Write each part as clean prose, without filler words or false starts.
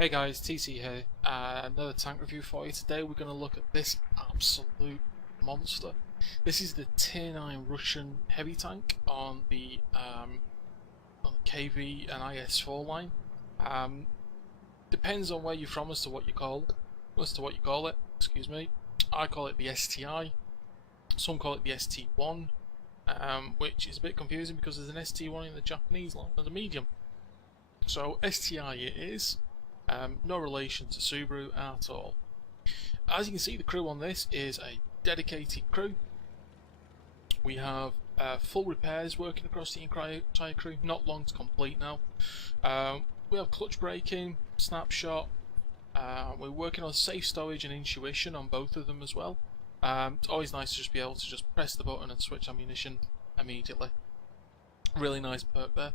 Hey guys, TC here. Another tank review for you. Today we're going to look at this absolute monster. This is the Tier 9 Russian heavy tank on the KV and IS4 line. Depends on where you're from as to what you call it. Excuse me. I call it the STI. Some call it the ST1, which is a bit confusing because there's an ST1 in the Japanese line as a medium. So STI it is. No relation to Subaru at all. As you can see, the crew on this is a dedicated crew. We have full repairs working across the entire crew, not long to complete now. We have clutch braking, snapshot, we're working on safe stowage and intuition on both of them as well. It's always nice to just be able to just press the button and switch ammunition immediately. Really nice perk there.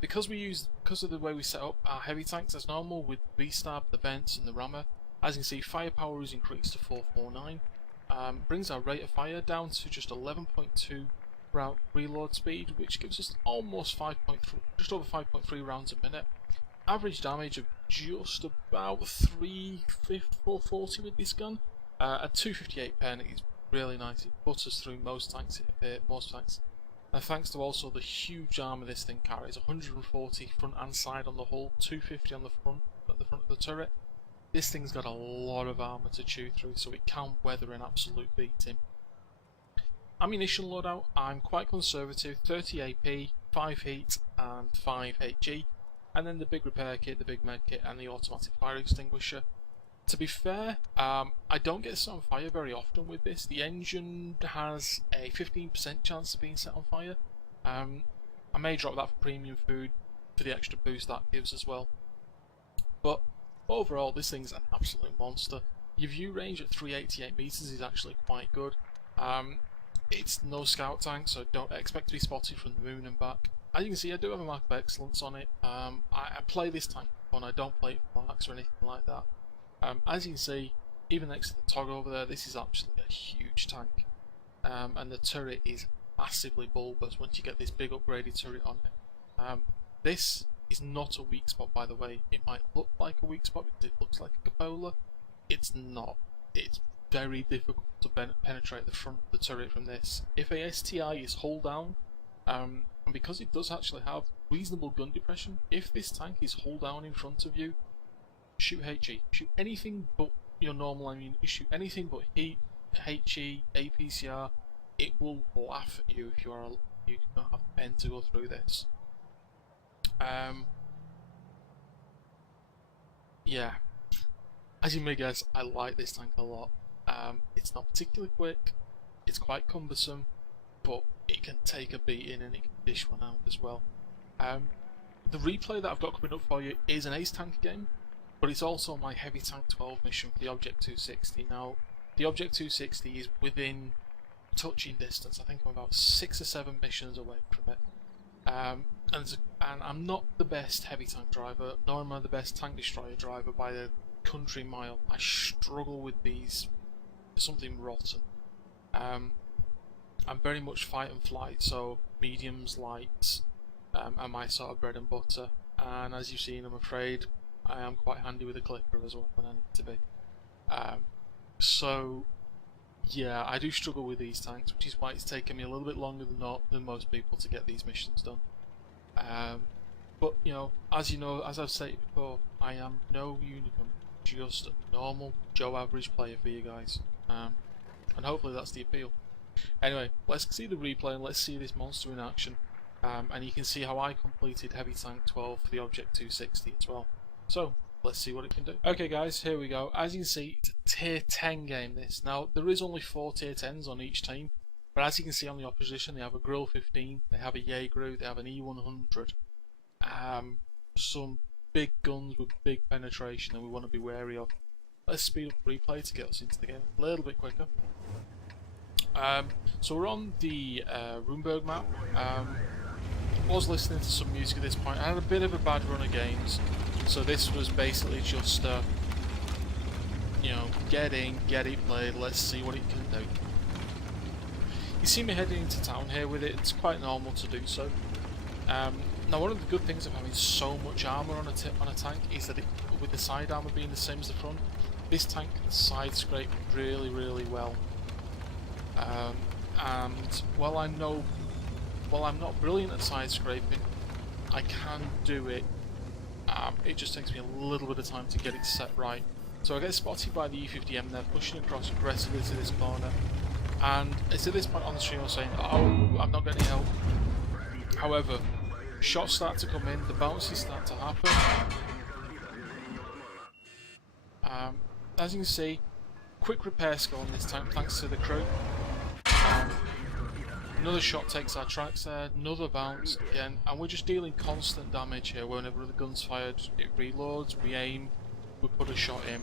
Because of the way we set up our heavy tanks as normal with V-stab, the vents and the rammer, as you can see, firepower is increased to 449. Brings our rate of fire down to just 11.2 round reload speed, which gives us almost just over 5.3 rounds a minute. Average damage of just about 440 with this gun. At 258 pen, it's really nice. It butters through most tanks. And thanks to also the huge armour this thing carries, 140 front and side on the hull, 250 on the front of the turret. This thing's got a lot of armour to chew through, so it can weather an absolute beating. Ammunition loadout, I'm quite conservative, 30 AP, 5 heat and 5 HG, and then the big repair kit, the big med kit and the automatic fire extinguisher. To be fair, I don't get set on fire very often with this. The engine has a 15% chance of being set on fire. I may drop that for premium food for the extra boost that gives as well. But overall, this thing's an absolute monster. Your view range at 388 meters is actually quite good. It's no scout tank, so don't expect to be spotted from the moon and back. As you can see, I do have a mark of excellence on it. I play this tank for fun. I don't play it for marks or anything like that. As you can see, even next to the tog over there, this is actually a huge tank, and the turret is massively bulbous once you get this big upgraded turret on it. This is not a weak spot, by the way. It might look like a weak spot because it looks like a cupola. It's not. It's very difficult to penetrate the front of the turret from this. If a STI is hull down, and because it does actually have reasonable gun depression, if this tank is hull down in front of you, shoot HE. Shoot anything but your normal ammunition. Shoot anything but heat, HE, APCR. It will laugh at you if you don't have a pen to go through this. Yeah. As you may guess, I like this tank a lot. It's not particularly quick. It's quite cumbersome, but it can take a beating and it can dish one out as well. The replay that I've got coming up for you is an ace tank game, but it's also my heavy tank 12 mission for the Object 260. Now, the Object 260 is within touching distance. I think I'm about 6 or 7 missions away from it. And I'm not the best heavy tank driver, nor am I the best tank destroyer driver by the country mile. I struggle with these. There's something rotten. I'm very much fight and flight, so mediums, lights, are my sort of bread and butter. And as you've seen, I'm afraid I am quite handy with a clipper as well when I need to be. So yeah, I do struggle with these tanks, which is why it's taken me a little bit longer than most people to get these missions done. But you know, as I've stated before, I am no unicorn, just a normal Joe average player for you guys. And hopefully that's the appeal. Anyway, let's see the replay and let's see this monster in action. And you can see how I completed heavy tank 12 for the Object 260 as well. So, let's see what it can do. Okay guys, here we go. As you can see, it's a tier 10 game this. Now, there is only 4 tier 10s on each team, but as you can see on the opposition, they have a Grill 15, they have a Jaeger, they have an E100. Some big guns with big penetration that we want to be wary of. Let's speed up replay to get us into the game a little bit quicker. So we're on the Rumberg map. Was listening to some music at this point. I had a bit of a bad run of games, so this was basically just you know, get in, get it played, let's see what it can do. You see me heading into town here with it, it's quite normal to do so. Now, one of the good things of having so much armour on a tank is that with the side armour being the same as the front, this tank can side scrape really, really well. And while I'm not brilliant at side scraping, I can do it. It just takes me a little bit of time to get it set right. So I get spotted by the E50M there, pushing across aggressively to this corner. And it's at this point on the stream I was saying, oh, I've not got any help. However, shots start to come in, the bounces start to happen. As you can see, quick repair score on this tank thanks to the crew. Another shot takes our tracks there, another bounce again, and we're just dealing constant damage here. Whenever the gun's fired, it reloads, we aim, we put a shot in.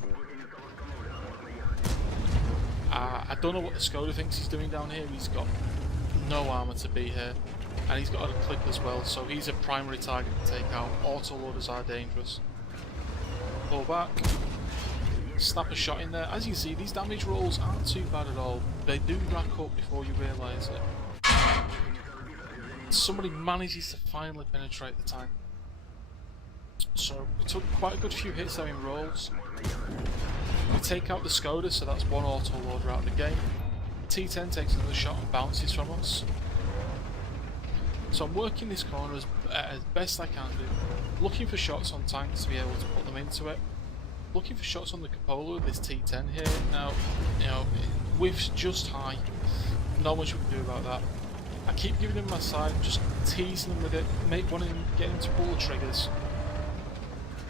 I don't know what the Skoda thinks he's doing down here. He's got no armour to be here, and he's got a clip as well, so he's a primary target to take out. Auto-loaders are dangerous. Pull back, snap a shot in there. As you can see, these damage rolls aren't too bad at all. They do rack up before you realise it. Somebody manages to finally penetrate the tank. So we took quite a good few hits there in rolls. We take out the Skoda, so that's one auto-loader out of the game. T10 takes another shot and bounces from us. So I'm working this corner as best I can do, looking for shots on tanks to be able to put them into it. Looking for shots on the cupola with this T10 here. Now, you know, whiff's just high. Not much we can do about that. I keep giving him my side, just teasing him with it, wanting him, get him to pull the triggers.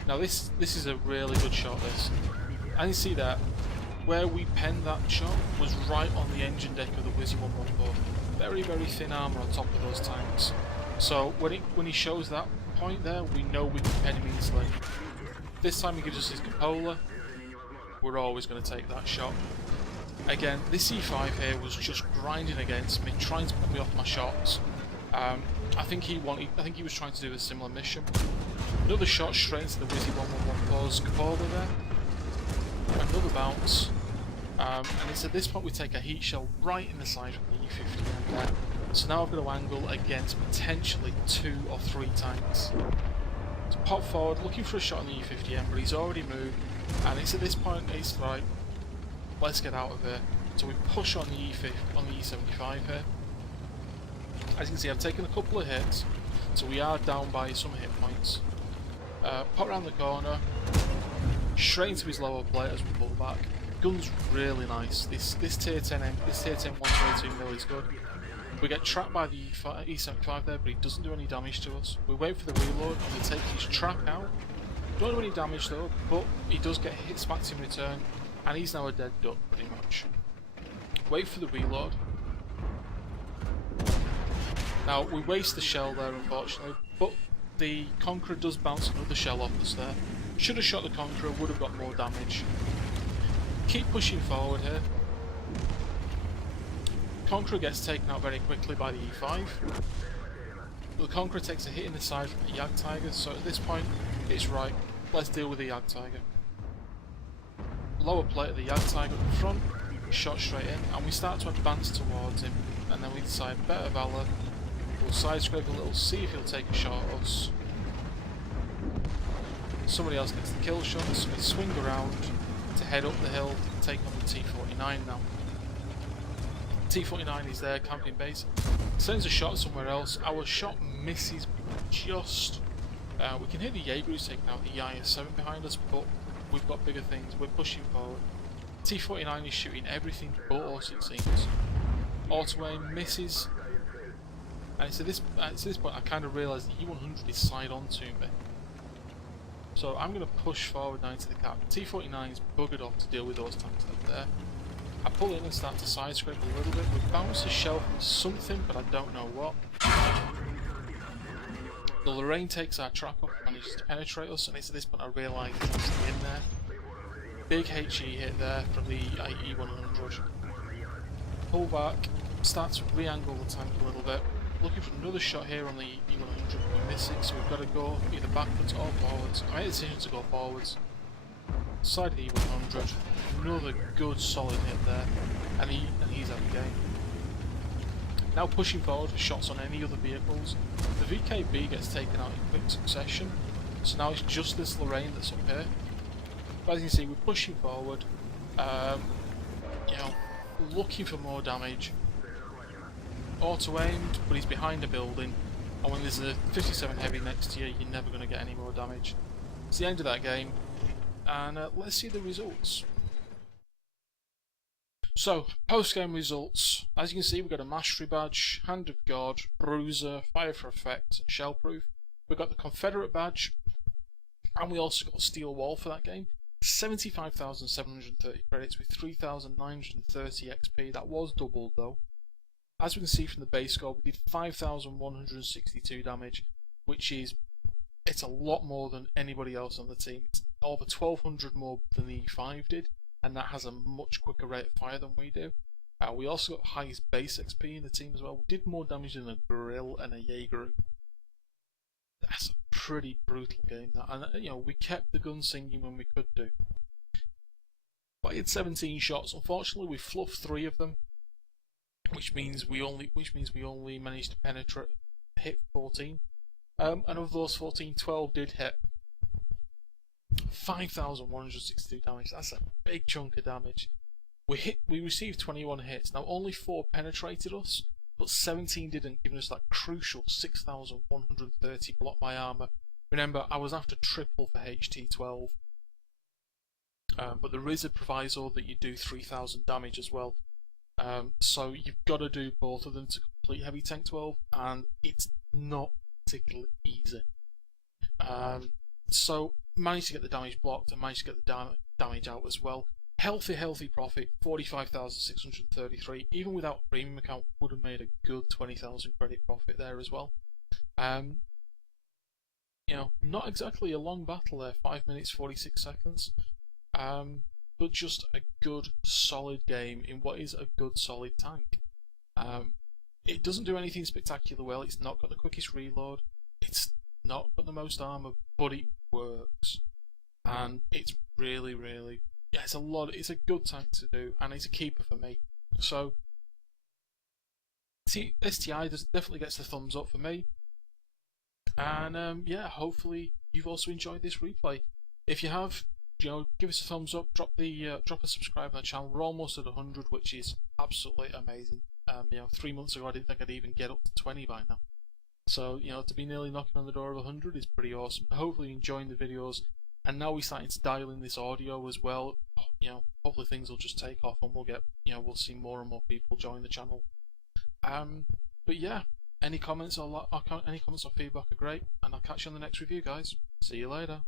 Now this is a really good shot, this. And you see that, where we penned that shot was right on the engine deck of the Wizzy 114. Very, very thin armour on top of those tanks. So when he shows that point there, we know we can pen him easily. This time he gives us his cupola, we're always going to take that shot. Again, this E5 here was just grinding against me, trying to put me off my shots. I think he was trying to do a similar mission. Another shot straight into the Wizzy 114's cupola there. Another bounce. And it's at this point we take a heat shell right in the side of the E50 there. So now I've got to angle against potentially 2 or 3 tanks. So pop forward, looking for a shot on the E50M, but he's already moved. And it's at this point it's like, let's get out of here. So we push on the E75 here. As you can see, I've taken a couple of hits, so we are down by some hit points. Pop around the corner, straight into his lower plate as we pull back. Gun's really nice. This tier 10 122mm is good. We get trapped by the E75 there, but he doesn't do any damage to us. We wait for the reload and we take his trap out. Don't do any damage though, but he does get hits back in return, and he's now a dead duck pretty much. Wait for the reload. Now we waste the shell there unfortunately, but the Conqueror does bounce another shell off us there. Should have shot the Conqueror, would have got more damage. Keep pushing forward here. Conqueror gets taken out very quickly by the E5. The Conqueror takes a hit in the side from the Jagdtiger, so at this point it's right, let's deal with the Jagdtiger. Lower plate of the Jagdtiger in front, shot straight in, and we start to advance towards him, and then we decide better valor, we'll side scrape a little, see if he'll take a shot at us. Somebody else gets the kill shot, so we swing around to head up the hill, take on the T49 now. T49 is there, camping base, sends a shot somewhere else, our shot misses just. We can hear the Jaeger who's taking out the IS-7 behind us, but we've got bigger things, we're pushing forward. T49 is shooting everything but us it seems. Auto aim misses, and it's at this point I kind of realise the E100 is side on to me. So I'm going to push forward now into the cap. T49 is buggered off to deal with those tanks up there. I pull in and start to side scrape a little bit. We bounce a shell from something, but I don't know what. The Lorraine takes our trap up and manages to penetrate us, and it's at this point I realise he's actually in there. Big HE hit there from the E100. Pull back, start to re-angle the tank a little bit. Looking for another shot here on the E100, we miss it, so we've got to go either backwards or forwards. I made a decision to go forwards. Side of the E100, another good solid hit there, and he's out of the game. Now pushing forward for shots on any other vehicles. The VKB gets taken out in quick succession, so now it's just this Lorraine that's up here. But as you can see, we're pushing forward, you know, looking for more damage. Auto-aimed, but he's behind a building, and when there's a 57 heavy next to you, you're never going to get any more damage. It's the end of that game, and let's see the results. So, post-game results. As you can see, we've got a Mastery Badge, Hand of God, Bruiser, Fire for Effect, and Shellproof. We've got the Confederate Badge, and we also got Steel Wall for that game. 75,730 credits with 3,930 XP. That was doubled though. As we can see from the base score, we did 5,162 damage, which is, it's a lot more than anybody else on the team. It's over 1,200 more than the E5 did, and that has a much quicker rate of fire than we do. We also got highest base XP in the team as well. We did more damage than a Grill and a Jaeger. That's a pretty brutal game, that, and you know, we kept the gun singing when we could do. But I had 17 shots. Unfortunately, we fluffed 3 of them, which means we only managed to hit 14. And of those 14, 12 did hit. 5,162 damage. That's a big chunk of damage. We received 21 hits. Now only 4 penetrated us, but 17 didn't, giving us that crucial 6,130 block my armor. Remember, I was after triple for HT12, but there is a proviso that you do 3,000 damage as well. So you've got to do both of them to complete Heavy Tank 12, and it's not particularly easy. So managed to get the damage blocked and managed to get the damage out as well. Healthy profit, 45,633. Even without a premium account, would have made a good 20,000 credit profit there as well. You know, not exactly a long battle there, 5 minutes 46 seconds. But just a good, solid game in what is a good, solid tank. It doesn't do anything spectacular well. It's not got the quickest reload. It's not got the most armor, but it works, and it's really, yeah, it's a good tank to do, and it's a keeper for me. So, see, STI definitely gets the thumbs up for me, and yeah, hopefully you've also enjoyed this replay. If you have, you know, give us a thumbs up, drop a subscribe on the channel. We're almost at 100, which is absolutely amazing. You know, 3 months ago I didn't think I'd even get up to 20 by now. So, you know, to be nearly knocking on the door of 100 is pretty awesome. Hopefully you're enjoying the videos, and now we're starting to dial in this audio as well. You know, hopefully things will just take off, and we'll see more and more people join the channel. But yeah, any comments or feedback are great, and I'll catch you on the next review, guys. See you later.